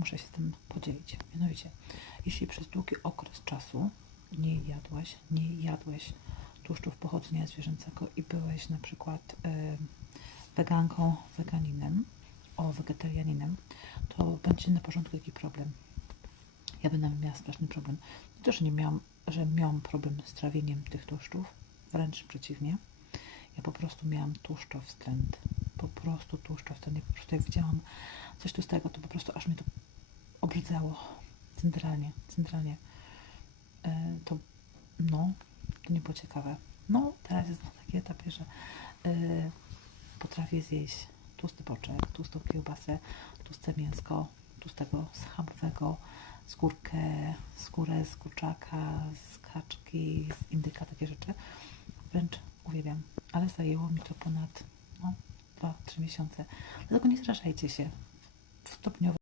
muszę się z tym podzielić. Mianowicie, jeśli przez długi okres czasu nie jadłaś, nie jadłeś tłuszczów pochodzenia zwierzęcego i byłeś na przykład y, weganką, weganinem, o wegetarianinem, to będzie na porządku taki problem. Ja będę miała straszny problem. Nie to, że nie miałam, że miałam problem z trawieniem tych tłuszczów, wręcz przeciwnie. Ja po prostu miałam tłuszczowstręt. Po prostu tłuszczowstręt. Ja po prostu jak widziałam coś tłustego, to po prostu obrzydzało. Centralnie, centralnie. E, to no, to nie było ciekawe. No, teraz jest na takim etapie, że e, potrafię zjeść tłusty boczek, tłustą kiełbasę, tłuste mięsko, tłustego schabowego, skórkę, skórę z kurczaka, z kaczki, z indyka, takie rzeczy. Wręcz uwielbiam, ale zajęło mi to ponad no, 2-3 miesiące. Dlatego nie zrażajcie się. Stopniowo